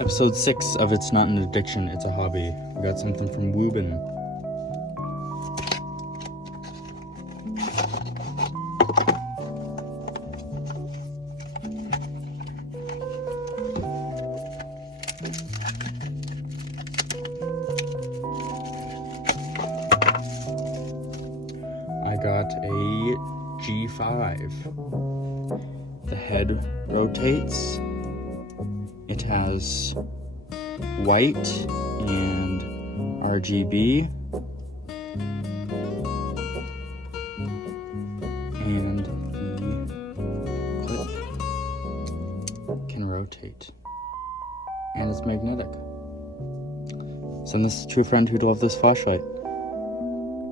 Episode 6 of It's Not an Addiction, It's a Hobby. We got something from Woobin. I got a G5. The head rotates. It has white and RGB, and the clip can rotate, and it's magnetic. Send this to a friend who'd love this flashlight.